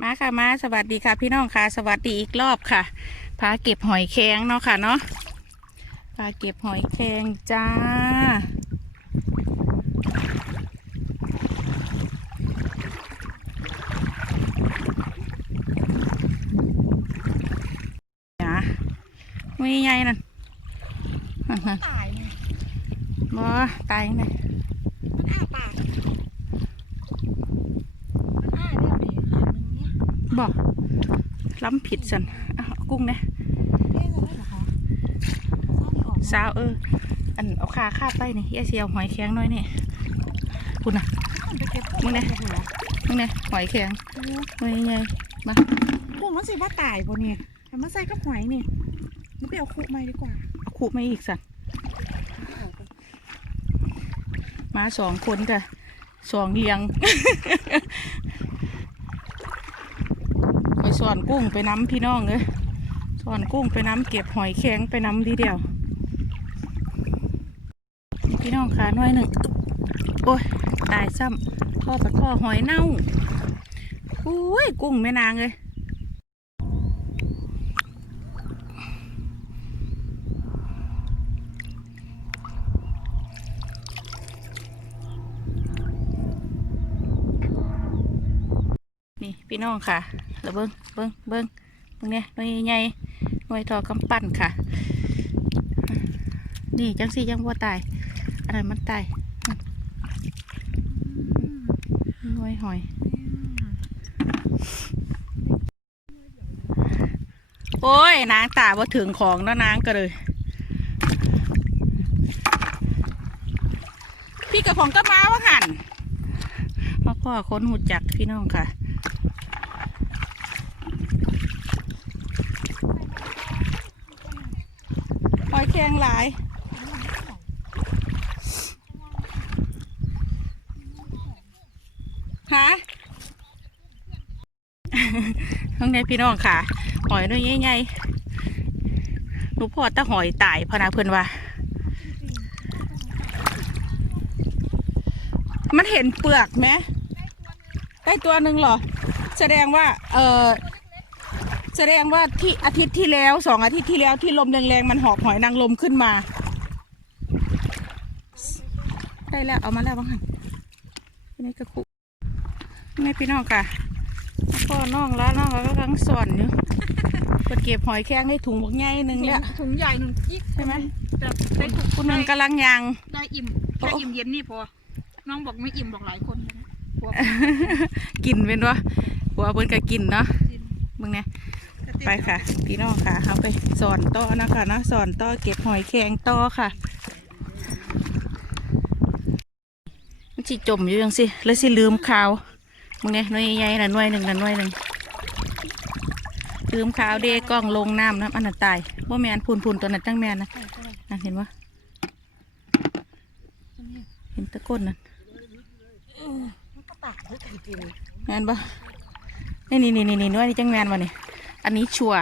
มาค่ะมาสวัสดีค่ะ พี่น้องค่ะ สวัสดีอีกรอบค่ะพาเก็บหอยแครงเนาะค่ะเนาะพาเก็บหอยแครงจ้าจ้าไม่ใหญ่นั่นนั่นนั่นตายไงบ่ตายยังไงมันอ้าปากมันอ้าได้ไหมขาหนึ่ง เนี่ยบ่ล้ำผิดสันอะเอากุ้งเนี่ยเอ๊ะจะได้เหรอคะซ่อนไม่ออกสาวเออ อันเอาขาคาดไปนี่ยายเสียวหอยแข็งหน้อยนี่คุณน่ะมันไปเก็บมึงเนี่ยหัวมึงเนี่ยหอยแข็งหอยไงมากุ้งมันสิว่าตายบ่เนี่ยทำมาใส่กับหอยนี่มันไปเอาคุกมาดีกว่าเอาคูไม่อีกสันมาสองคนกะสองเลียง ไปสอน กุ้งไปน้ำพี่น้องเลยสอนกุ้งไปน้ำเก็บหอยแข็งไปน้ำทีเดียว พี่น้องขาหน่อยหนึ่งโอ้ยตายซ้ำข้อปัดข้อหอยเน่าอุ้ยกุ้งแม่นางเลยนี่พี่น้องค่ะ แล้วเบิ้งเบิ้งเบิ้งเบิ้งเนี่ยหน่วยใหญ่หน่วยทอกำปั้นค่ะ นี่จังสียังว่าตายอันนั้นมันตายหน่วยหอยโอ้ย นางตาว่ถึงของแล้วนางก็เลย พี่กับผมก็มาว่าหันมาพ่อคนหูจักพี่น้องค่ะ หอยแคร งหลาย ฮะข้างในพี่น้องค่ะ หอยน้อยใหญ่ๆหนูพอตะหอยตายพนาเพื่อนว่า มันเห็นเปลือกไหมได้ตัวหนึ่งหรอ แสดงว่า เออ แสดงว่าที่อาทิตย์ที่แล้วสองอาทิตย์ที่แล้วที่ลมแรงๆมันหอบหอยนางรมขึ้นมา ได้แล้วเอามาแล้วบ้างหันนี่กระคุนี่พี่น้องค่ะพ่อน้องแล้วน้องก็กำลังสอนอยู่เปิดเก็บหอยแครงให้ถุงบักใหญ่หนึ่งแล้วถุงใหญ่หนึ่งจิ๊กใช่ไหมจะได้ถุงคุณหนึ่งกำลังยางได้อิ่มโอ้แค่อิ่มเย็นนี่พอน้องบอกไม่อิ่มบอกหลายคนเลยนะพวกกินเป็นวะหัวเพิ่นก็กินเนาะกินมึงเนี่ย ไปค่ะ พี่น้องค่ะเอาไปสอนต่อนะคะเนาะสอนต่อเก็บหอยแครงต่อค่ะมันสิจมอยู่ยังสิแล้วสิลืมข่าวมึงเนี่ยหน่วยใหญ่ๆน่ะหน่วยหนึ่งน่ะหน่วยหนึ่งลืมข่าวเดกล้องลงน้ำนะอันนั้นตายว่าแมนพูนพูนตัวนั้นตั้งแมนนะนั่นเห็นวะเห็นตะก้นนั่นมันก็ปากด้วยกันกินแมนปะนี่นี่นี่นี่นี่หน่วยนี่จังแมนวะนี่ อันนี้ชัวร์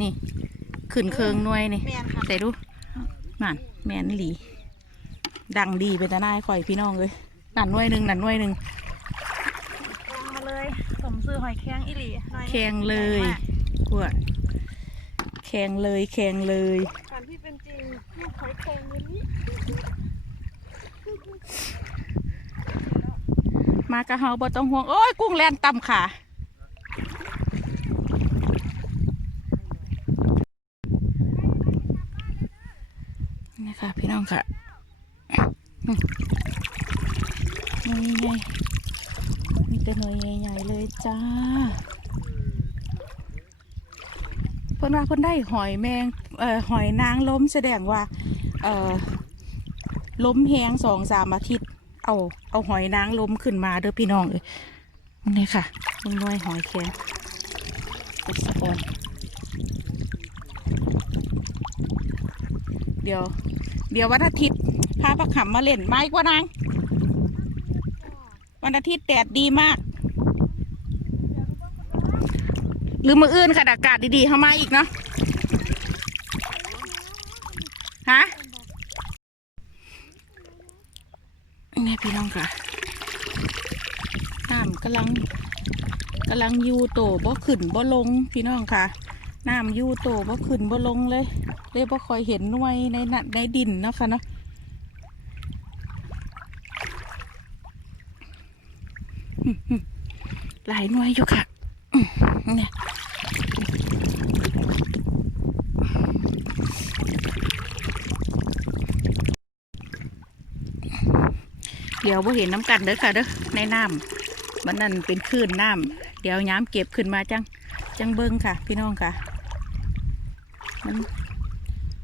นี่ขึ้นเคืองหน่วยนี่แมนค่ะใส่ดูนั่นแมนอีหลี ดังดีเป็นตาหน้ายข่อยพี่น้องเลยนั่นหน่วยหนึ่งนั่นหน่วยหนึ่งลงมาเลยสมซื้อหอยแครงอีหลีหน่อยแข็งเลยกวดแข็งเลยแข็งเลย การที่เป็นจริงลูกหอยแครงอย่างนี้มากระเฮาบ่ต้องห่วงโอ้ยกุ้งแลนต่ำขา ค่ะพี่น้องค่ะหน่วยใหญ่มีแต่หน่วยใหญ่ๆเลยจ้าเพิ่นว่าเพิ่นได้หอยแมงเอ่อหอยนางล้มแสดงว่าเอ่อล้มแหงสองสามอาทิตย์ เอาเอาหอยนางล้มขึ้นมาเด้อพี่น้องเลยนี่ค่ะมึงน้อยหอยแข็งกดสปอนเดี๋ยว เดี๋ยววันอาทิตย์พาประขำมาเล่นไม้กว่านาง วันอาทิตย์แดดดีมาก หรือมืออื่นค่ะอากาศดีๆเข้ามาอีกเนาะฮะนี่พี่น้องค่ะน้ำกำลังกำลังยูโตบ่ขึ้นบ่ลงพี่น้องค่ะ น้ำยูโตบ่ขึ้นบ่ลงเลยเลยบ่ค่อยเห็นหน่วยในน่ะในดินเนาะค่ะเนาะหลายหน่วยอยู่ค่ะเนี่ยเดี๋ยวบ่เห็นน้ำกันเด้อค่ะเด้อในน้ำมันนั่นเป็นคลื่นน้ำเดี๋ยวย้ำเก็บขึ้นมาจังจังเบิ้งค่ะ พี่น้องค่ะ มัน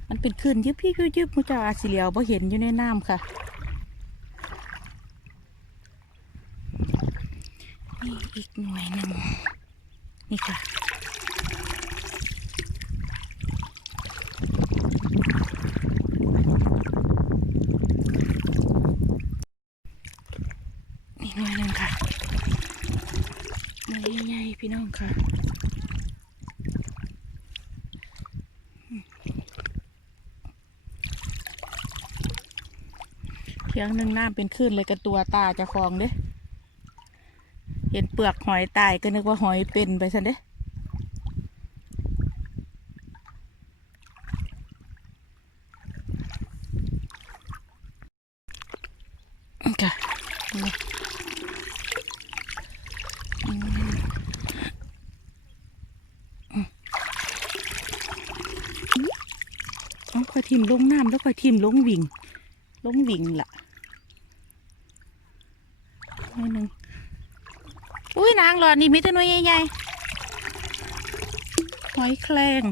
มันเป็นคลื่นยึบพี่ยึบยึบมุเจ้าอาสิเลียวบ่เห็นอยู่ในน้ำค่ะนี่อีกหน่วยหนึ่งนี่ค่ะนี่หน่วยหนึ่งค่ะหน่วยใหญ่พี่น้องค่ะ พียงหนึ่งน้ำเป็นคลื่นเลยกระตัวตาจะคลองเด้เห็นเปลือกหอยตายก็นึกว่าหอยเป็นไปซะเด้ค่ะนี่อืมอืมเอาค่อยทิมลงน้ำแล้วค่อยทิมลงวิ่งลงวิ่งล่ะนิดนึง อุ้ยนาง หลอดนี่มีแต่หน่วยใหญ่ๆหอยแครง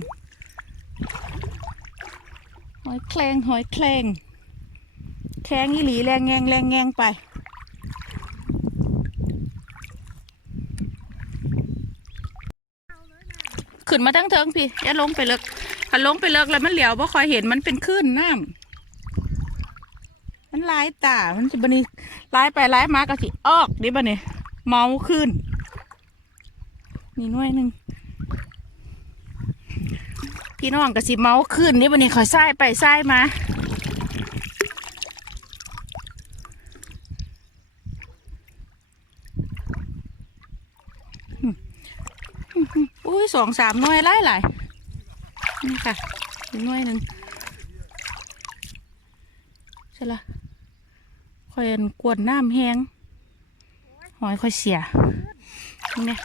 หอยแครงหอยแครงแข็งอีหลีแรงแงงแรงแงงไปขึ้นมาทั้งเทิงพี่อย่าลงไปเลิกถ้าลงไปเลิกแล้วมันเหลียวบ่คอยเห็นมันเป็นคลื่นน้ำมันลายตา มันจะบันนี้ลายไปลายมาก็สิออกดิบันนี้เมาขึ้น นี่น่วยหนึ่งพี่น้องก็สิเมาขึ้นนี่วันนี้ขอยไส้ไปไส้มาอุ้ยสองสามน่วยไล่หลายนี่ค่ะอีน่วยหนึ่งใช่ละคอยกวนน้ำแห้งหอยคอยเสียนี่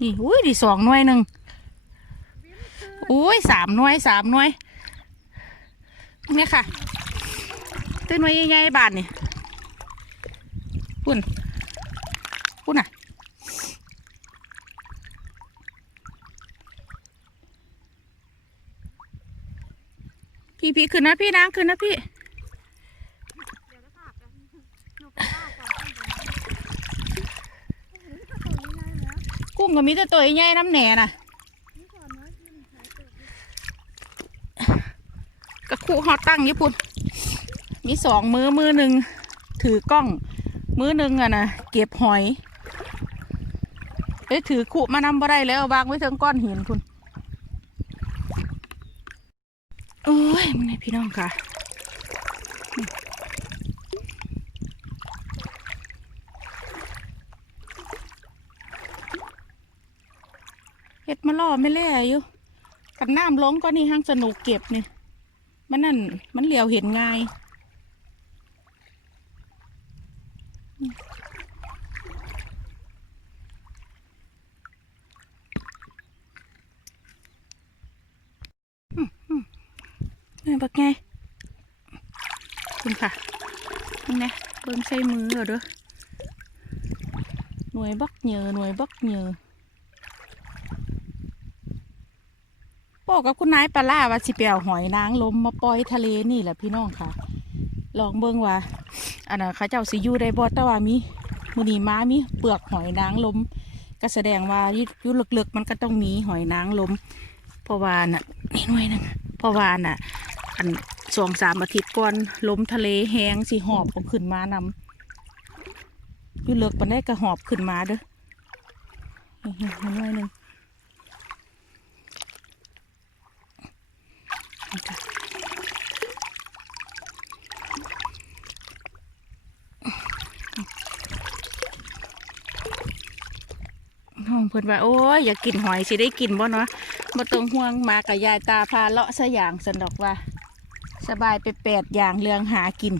นี่อุ้ยดีสองหน่วยหนึ่งอุ้ยสามหน่วยสามหน่วยนี่ค่ะต้นหน่วยใหญ่ๆบาทนี่ปุ่นปุ่นอะพี่พี่ขึ้นนะพี่นางขึ้นนะพี่ ก็มีแต่ตัวใหญ่น้ำแหน่น่ะกระคู่ฮอตตั้งญี่ปุ่นมีสองมือมือหนึ่งถือกล้อง มือหนึ่งอะนะเก็บหอยเอ้ยถือขู่มานำบ่ได้แล้ววางไว้เทิงก้อนหินคุณโอ้ยมันไงพี่น้องค่ะ เห็ดมาล่อ ไม่แล่อยู่กันน้ำลงก็นี่ห้างสนุกเก็บนี่มันนั่นมันเหลียวเห็นง่ายอืมอืมนี่บักไงคุณค่ะนี่นะเบิ่งใส่มือเหรอเด้อหน่วยบักเหยอหน่วยบักเหยอ บอกกับคุณนายปลาล่าว่าสิไปเอาหอยนางลมมาปล่อยทะเลนี่แหละพี่น้องค่ะ ลองเบิ่งว่าอันนั้นเขาเจ้าสิยู่ได้บ่แต่ว่ามีมือนีม้ามีเปลือกหอยนางลมก็แสดงว่าอยู่อยู่ลึกๆมันก็ต้องมีหอยนางลมเพราะว่าน่ะนี่หน่วยนึงเพราะว่าน่ะ อันสองสามอาทิตย์ก่อนลมทะเลแห้งสิหอบเอาขึ้นมานำอยู่เลิกปันได้ก็หอบขึ้นมาเด้อนี่หน่วยหนึง น พิ่นว่า โอ้ยอยากกินหอยสิได้กินบ่เนาะบ่ต้องห่วงมากับยายตาพาเลาะซะอย่างสันดอกว่า สบายไปแปดอย่างเรื่องหากิน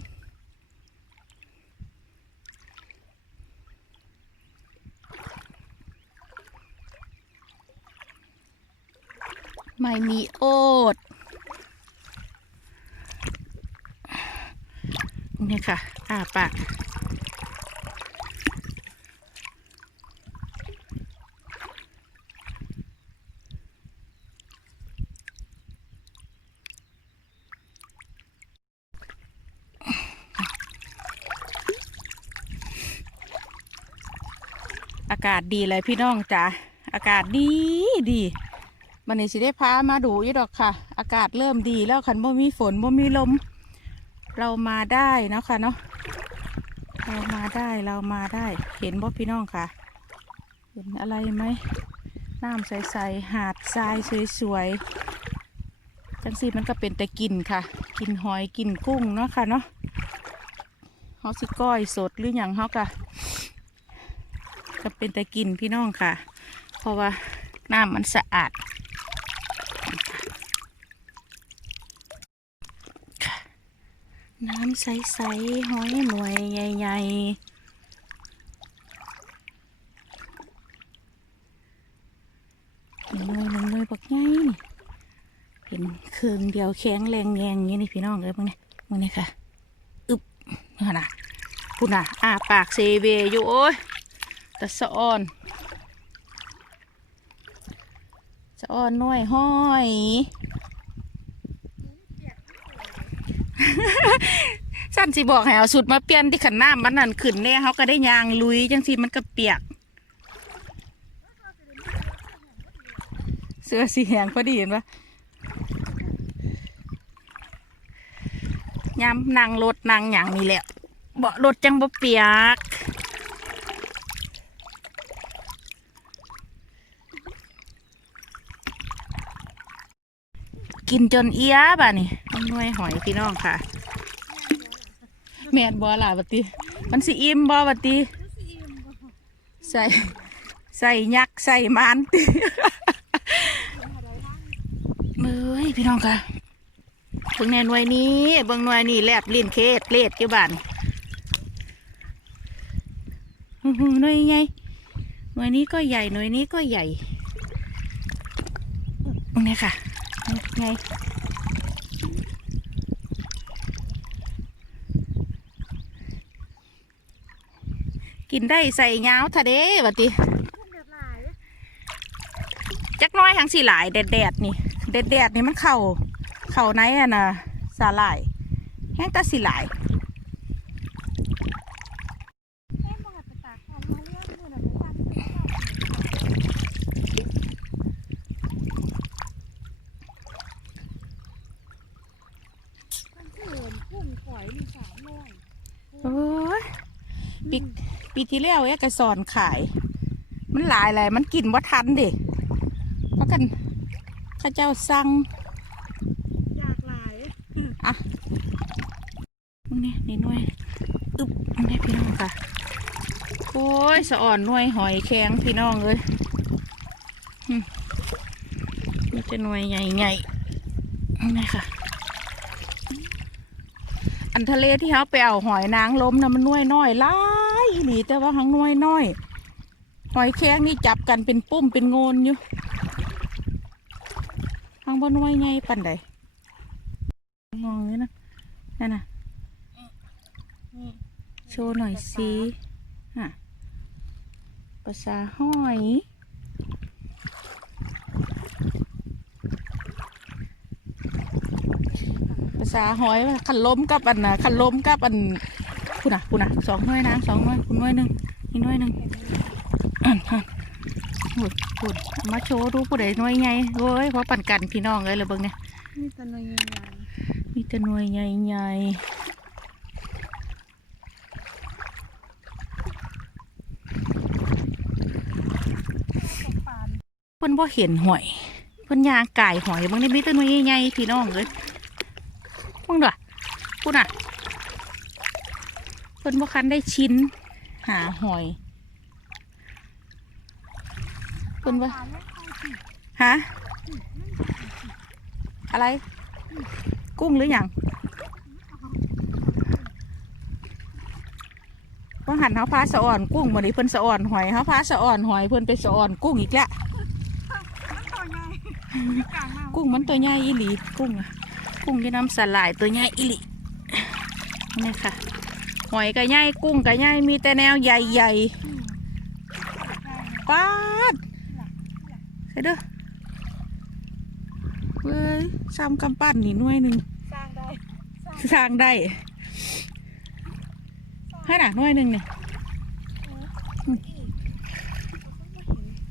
ไม่มีโอดนี่ค่ะ อ่าปาก อากาศดีเลยพี่น้องจ้ะอากาศดีดีมันนี้สิได้พามาดูยี่ดอกค่ะ อากาศเริ่มดีแล้วคันบ่มีฝนบ่มีลม เรามาได้เนาะค่ะเนาะเรามาได้เรามาได้ เห็นบ่พี่น้องค่ะ เห็นอะไรไหมน้ำใสๆหาดทรายสวยๆจังสีมันก็เป็นแต่กินค่ะ กินหอยกินกุ้งเนาะค่ะเนาะเขาสิก้อยสดหรืออย่างเขาก็ ก็เป็นแต่กินพี่น้องค่ะ เพราะว่าน้ำมันสะอาดน้ำใสๆห้อยหน่วยใหญ่ๆหน่วยหนึ่งหน่วยบักใหญ่นี่เห็นเครื่องเดียวแข็งแรงแงงอย่างนี้นี่พี่น้องเลยมึงเนี่ยมึงเนี่ยค่ะ อึบนี่นะคุณน่ะอ้าปากเซเวอยู่โอ้ย ตะสะออนสะออนหน่วยห้อยสั้นสิบอกให้เอาสุดมาเปลี่ยนที่ขันน้ำมันนั่นขึ้นแน่เขาก็ได้ยางลุยจังสีมันก็เปียก เสื้อสีแหงพอดีเห็นปะยามนั่งรถนั่งอย่างนี้แหละเบาะรถจังบ่เปียก กินจนเอี้ยบ่ะนี่มันหน่วยหอยพี่น้องค่ะ แม่บ่ล่ะบัติมันสิอิ่มบ่บัติใส่ใส่ยักษ์ใส่มานติเอ้ยพี่น้องค่ะเบิ่งแน่หน่วยนี้เบิ่งหน่วยนี้แลบลิ้นเคสเลดอยู่บ้านอื้อหือหน่วยใหญ่หน่วยนี้ก็ใหญ่หน่วยนี้ก็ใหญ่ตรงนี้ค่ะ ไงกินได้ใส่เงาทะเด้บัดติจักน้อยทั้งสี่หลายแดดแดดๆนี่แดดแดดๆนี่มันเข่าเข่าไหนอะนะสาหร่ายแห้งตาสี่หลาย แม่บอกไปตากของมาเรื่องมือหน่อยไปฟังเสียงเจ้ามันเสื่อมพุ่งข่อยมีสามร้อย โอ้ยปีปีที่แล้วเอ๊ะกระสอนขาย มันหลายเลยมันกินว่าทันเด็เพราะกันข้าเจ้าสั่งอยากหลายอะมึงเนี่ยนี่หน่วยอึบมึงเนี่ยพี่น้องค่ะโอ้ยสะอ่อนหน่วยหอยแข็งพี่น้องเลยหึนี่จะหน่วยใหญ่ๆนี่ค่ะ อันทะเลที่เขาไปเอาหอยนางรมนะมันน่วยน้อยหลายหลีแต่ว่าหังน่วยน้อยหอยแข็งนี่จับกันเป็นปุ้มเป็นโงนอยู่หังบ่หน่วยไงปันใดมองนี่นะนั่นน่ะโชว์หน่อยสิฮะภาษาห้อย ภาษาหอยขันล้มกับอันนะขันล้มกับอันคุณน่ะคุณน่ะสองน่วยนะสองน่วยคุณน่วยหนึ่งนี่น่วยหนึ่งอันอันพูดพูดเอามาโชว์ดูผู้ใดน่วยไงโอ้ยเพราะปั่นกันพี่น้องเลยเลยเบิ่งเนี่ยนี่ตะนอยใหญ่มีแต่น่วยใหญ่ๆเพิ่นบ่เห็นหอยเพิ่นยางก่ายหอยบางทีมีแต่น่วยใหญ่ๆพี่น้องเลย พวกเด้อพูดน่ะเพิ่นบ่คันได้ชิ้น หาหอยพิ่นว่าหาเลี้ยงเขาสิฮะอะไร กุ้งหรืออยังว่าหันเขาพาสะอ่อนกุ้งวันนี้เพิ่นสะอ่อนหอยเขาพาสะอ่อนหอยเพิ่นไปสะอ่อนกุ้งอีกแล้วมันตัวใหญ่กลางมากุ้งมันตัวใหญ่อีหลีกุ้งอะ กุ้งที่น้ำสลายตัวใหญ่อีหลีนี่ค่ะหอยก็ใหญ่กุ้งก็ใหญ่มีแต่แนวใหญ่ๆป้าดใช่เด้อเว้ยซ้ำกำปั้นนี่หน่วยหนึ่งสร้างได้สร้างได้ให้หน่ะหน่วยหนึ่งเนี่ย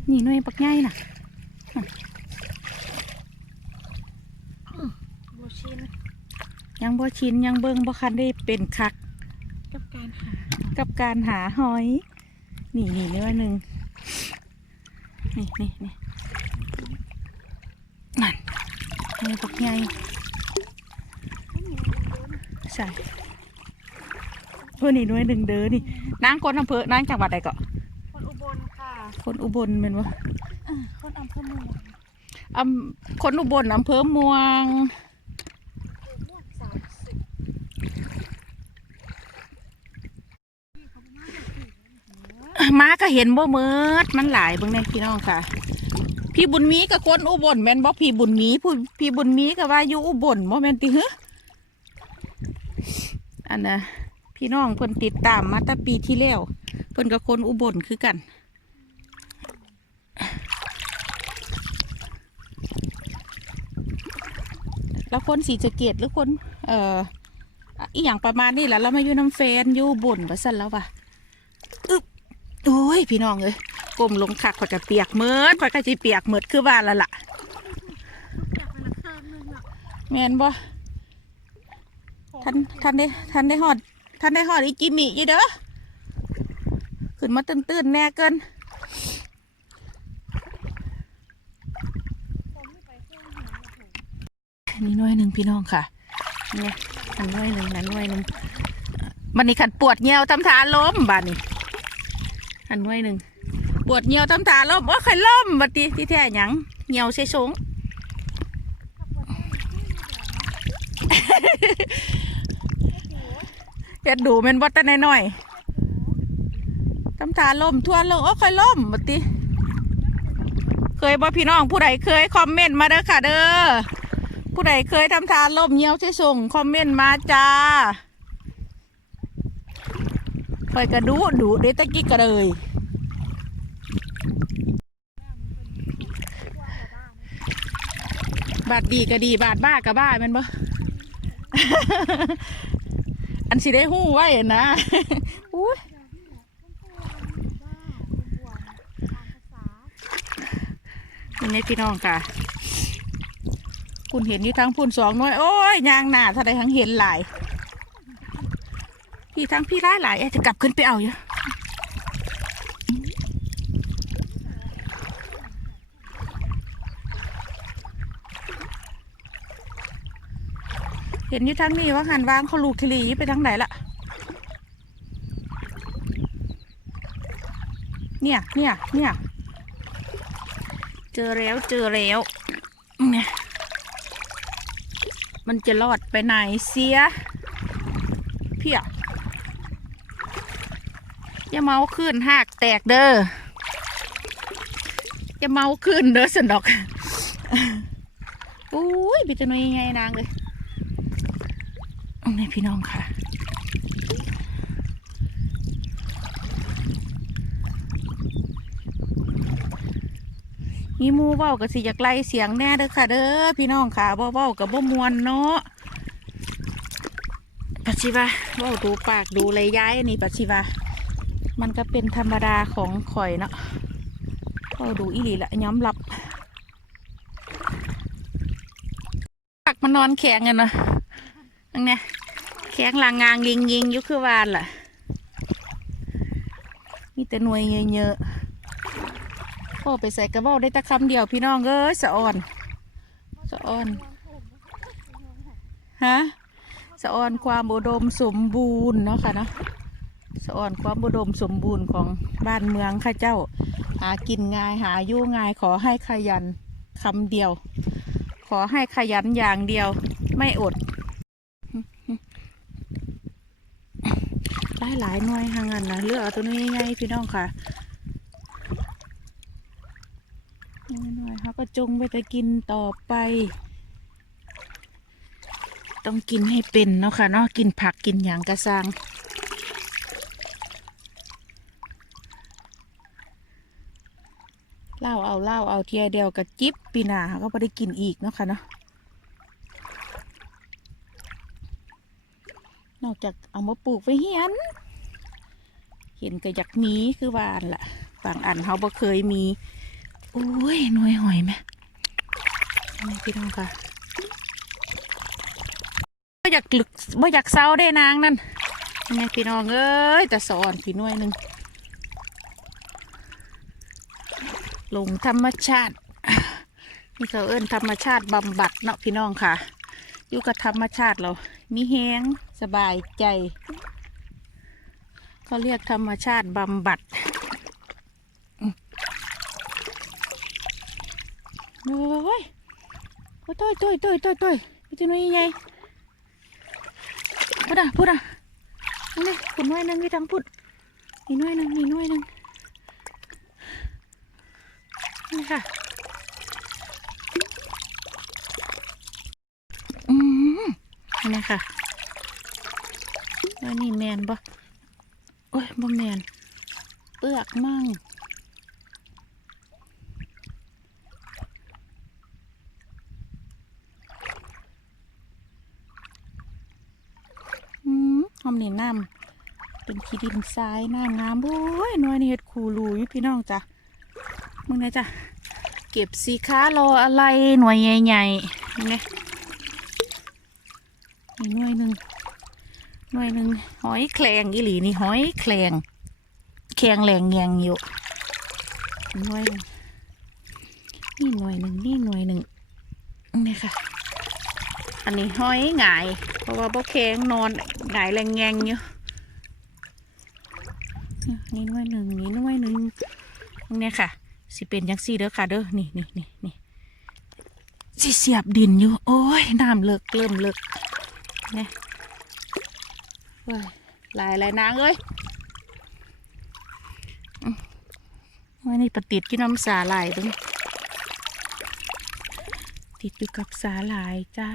นี่หน่วยปักใหญ่น่ะ โบชิน ยังบ่ชินยังเบิ่งบ่คันได้เป็นคัก กับการหากับการหาหอย นี่นี่นี่ว่าหนึ่งนี่นี่นี่นั่นนี่พวกใหญ่ไม่มีอะไรเยอะใช่เพื่อนี่หน้อยหนึ่งเด้อนี่นางคนอำเภอนางจังหวัดใดเกาะคนอุบลค่ะ คนอุบลเป็นวะอ่าคนอำเภอเมืองอำคนอุบลอำเภอเมือง เมืองสามสิบนี่เขามาจากที่ มาก็เห็นบ่เมิดมันหลายเบิ่งในพี่น้องค่ะ พี่บุญมีกับคนอุบลแม่นบ่พี่บุญมีผู้พี่บุญมีก็ว่าอยู่อุบลบ่แม่นติเหรออันน่ะพี่น้องเพิ่นติดตามมาตั้งปีที่แล้วเพิ่นกับคนอุบลคือกันแล้วคนสีสะเกตหรือคน เอ่ออีหยังประมาณนี้แหละเรามาอยู่น้ำแฟนอยู่บนว่าสั่นแล้วว่ะ โอ้ยพี่น้องเอ้ยกลมลงคักข่อยก็เปียกเมิดข่อยก็สิเปียกเมิดคือว่าละล่ะอยานเครื่องนึงอะแมนบ่ท่านท่านได้ท่านได้ฮอดท่านได้ฮอดอีจิมิยู่เด้อขึ้นมาตื้นๆแน่เกินผมไม่ไปเครื่องหามาถึงนี่น่วยหนึ่งพี่น้องค่ะเนี่ยอันน่วยหนึ่งนั่นน่วยหนึ่งมันนี่ขันปวดเงียวทำทาล้มบาดนี่ อันหน่วยหนึ่งปวดเงียวทำทาล้มโอ้ยใครล้มบัดทีที่แท้หยังเงียวใช่ชงเฮ็ดดูแมันบ่แต่น้อยๆทำทาล้มทั่วโลกโอ้ยใครล้มบัดทีเคยบ่พี่น้องผู้ใดเคยคอมเมนต์มาเด้อค่ะเด้อผู้ใดเคยทำทานล่มเงี้ยวใช่ส่งคอมเมนต์มาจ้าคอยกระดูดูเดตะกี้กระเลย บาดดีก็ดีบาดบ้าก็บ้าแมันบ่ อันสิได้หู้ไว้นะอุ้ยนี่ในพี่น้องค่ะ คุณเห็นอยู่ทั้งพุ่นสองน้อย โอ้ยยางหนาถ้าได้ทั้งเห็นหลาย พี่ทั้งพี่ร้ายหลายจะกลับขึ้นไปเอาอยู่ ห็นอยู่ทั้งนี้ว่าหันวางเขาลูกทะเลไปทางไหนละเนี่ยเนี่ยเนี่ยเจอแล้วเจอแล้วเนี่ยมันจะรอดไปไหนเสียเพียอย่าเมาขึ้นหากแตกเด้ออย่าเมาขึ้นเด้อสนดอกอุ้ยบิจะนอยยังไงนางเลย นี่พี่น้องค่ะมีหมูเว้ากับสิอยากไล่เสียงแน่เด้อค่ะ เด้อพี่น้องค่ะบ่เว้ากับบ่มวนเนาะปัจจิวะเว้าดูปากดูเลยย้ายนนี้ปัจจิวะมันก็เป็นธรรมดาของข่อยเนาะเว้าดูอีหลีละย้อมรับปากมันนอนแข็งกันนะ นังเนี่แข็งลางงางยิงยิงยู่คือวานล่ะ มีแต่หน่วยเยอะๆพ่อไปใส่กระบอกได้ต่คำเดียวพี่น้องเอ้ยสะอ่อน สะอ่อน ฮะ สะอ่อนความอุดมสมบูรณ์เนาะค่ะเนาะสะอ่อนความบุดมสมบูรณ์ของบ้านเมืองข้าเจ้า หากินง่ายหาอยู่ง่ายขอให้ขยันคำเดียว ขอให้ขยันอย่างเดียว ไม่อด หลายหลายหน่วยห่างกันนะเลือกเอาตัวนี้ง่ายๆพี่น้องค่ะหน่อยเขาก็จงไปแต่กินต่อไป ต้องกินให้เป็นเนาะค่ะเนาะกินผักกินอย่างกระซังเล่าเอาเล่าเอาเทียเดียวกับจิ๊บปีนาเขาก็ไม่ได้กินอีกเนาะค่ะเนาะ นอกจากเอามาปลูกไว้เฮียน เห็นก็อยากมีคือว่าอันละบางอันเขาบ่เคยมีโอ้ยหน่วยหอยไหมนี่พี่น้องค่ะบ่อยากหลึกบ่อยากเศร้าได้นางนั่นยังไงพี่น้องเอ้ยแต่สอนพี่น้อยหนึ่งลงธรรมชาตินี่เขาเอิ้นธรรมชาติบำบัดเนาะพี่น้องค่ะ อยู่กับธรรมชาติเรา มีแห้ง สบายใจเขาเรียกธรรมชาติบำบัดอืมโอ้ยโอ้ยต้อยต้อยต้ยต้อยต้อยพี่จะน้อยยังไงพูดอะพูดอะนี่คุณน้อยนึงนี่ทางพูดนี่น้อยนึงนี่น้อยนึงนี่ค่ะอืมนี่ค่ะ แล้วนี่แมนบ่โอ้ยบ่แมนเปลือกมั่งอืมหอมนี่น้ำเป็นขี้ดินทรายน้ำงามโอ้ยน้อยนี่เฮ็ดคูรูอยู่พี่น้องจ้ะมึงไงจ้ะเก็บสีค้ารออะไรหน่วยใหญ่ๆนี่หน่วยหนึ่งหน่ วยหนึ่งหอยแคลงอีหลีนี่หอยแคลงแข็งแรงแยงอยู่หน่วยหนึ่งนี่หน่วยหนึ่งนี่หน่วยหนึ่งนี่ค่ะ อันนี้ห้อยหงาย เพราะว่าบ่แข็งนอนหงายแรงแงงอยู่นี่หน่วยหนึ่งนี่หน่วยหนึ่งนี่ค่ะ สิเป็นยังสี่เด้อค่ะเด้อนี่นี่นี่นี่สิเสียบดินอยู่ โอ้ยน้ำเลิกเริ่มเลิกเนี่ย ว้ยหลายหลายนางเอ้ยว้นี่ปฏิดกินน้ำสาหลายเบึงติดอยู่กับสาหลายจ้า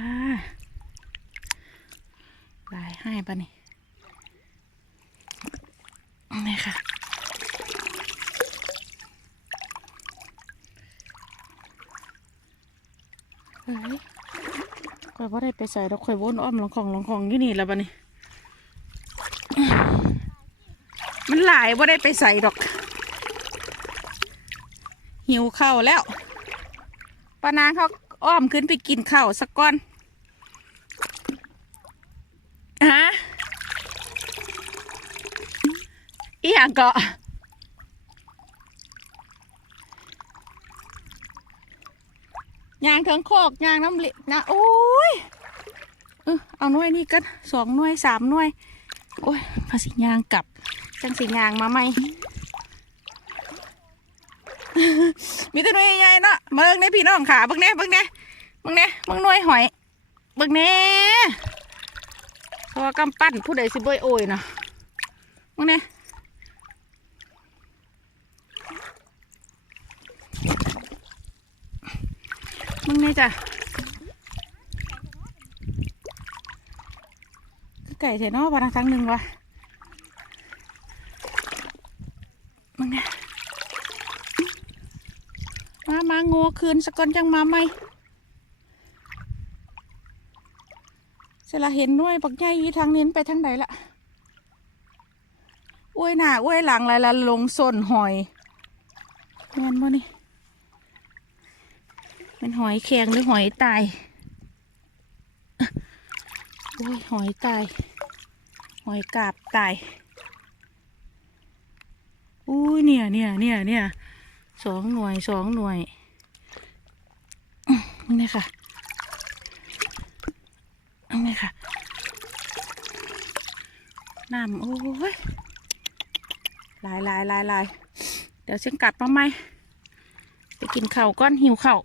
หลายให้ปะนี่นี่ค่ะเฮ้ยข่อยว่าได้ไปใส่ดอกข่อยวนอ้อมหลงของหลงของอยู่นี่แล้วบัดนี้ มันหลายว่าได้ไปใส่ดอก หิวข้าวแล้วปานางเขาอ้อมขึ้นไปกินข้าวสักก้อนฮะอีหยังเกาะยางเถิงโคกยางน้ำลินะโอ้ยเออเอาหน่วยนี่กันสองหน่วยสามหน่วย โอ้ยภาษียางกลับ จังสียางมาไหมมีแต่หน่วยใหญ่เนาะเบิ่งเนี่ยพี่น้องขาเบิ่งเนี่ยเบิ่งเนี่ยเบิ่งเนี่ยเบิ่งหน่วยหอยเบิ่งเนี่ยพราะว่ากำปั้นผู้ใดสิบ่ยโอยเนาะเบิ่งเนี่ยเบิ่งเนี่ยจ้ะไก่เถอะเนาะวันละครั้งหนึ่งวะเบิ่งเนี่ย ง่คืนสก่อนจังมาไหมเสร็จละเห็นหน่วยปักใหญ่ทางเน้นไปทางใดละอ้วยหน้าอ้วยหลังอะไรละลงส้นหอยแม่นบ่นี่เป็นหอยแข็งหรือหอยตายโอ้ยหอยตาย หอยกาบตายอุ้ยเนี่ยเนี่ยเนี่ยเนี่ยสองหน่วยสองหน่วย นี่ค่ะนี่ค่ะ น้ำโอ้ยลายลายลายลายเดี๋ยวฉันกลับมาไหมไปกินเข้าก้อนหิวเข้า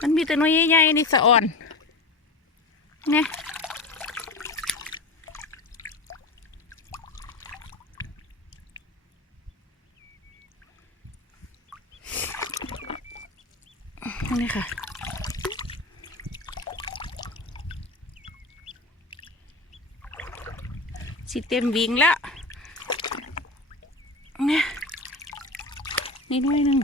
มันมีแต่น้อยใหญ่ๆนี่สะอ่อนไงนี่ค่ะ สิเต็มวิ่งแล้วเนี่ยนี่หน่วยหนึ่ง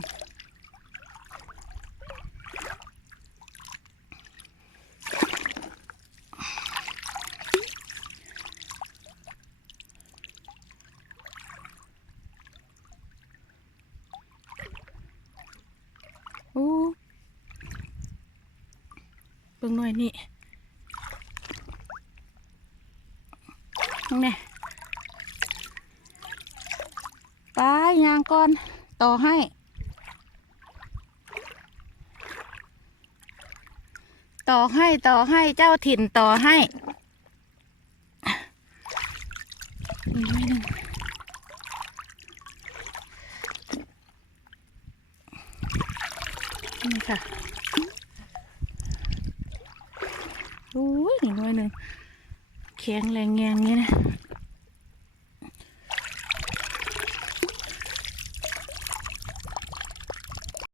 โอ้เบิ่งหน่อยนี่ ไปยางก่อน ต่อให้ ต่อให้ต่อให้เจ้าถิ่นต่อให้นี่ไม่หนึ่งนี่ค่ะอุ้ยหน่วยหนึ่งแข็งแรงแงงอย่างนี้นะ